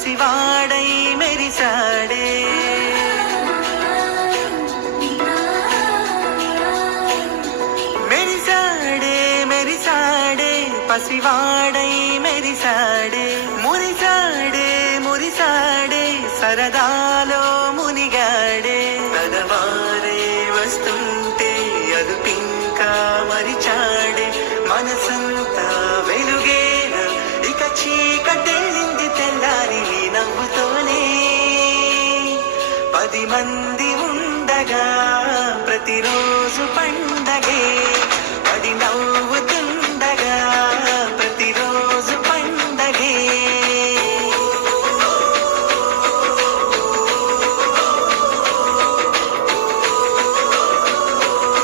పసివాడై మెరిసాడే. మెరిసాడే మెరిసాడే పసివాడై మెరిసాడే. మురిసాడే మురిసాడే సరదాలో మునిగాడే. తనవారే వస్తుంటే అదుపింకా మరిచాడే. మనసంతా వెలుగేన ఇక చీకటెళ్ళింది తెల్లారి నవ్వుతోనే. 10 మంది ఉండగా ప్రతిరోజు పండగే.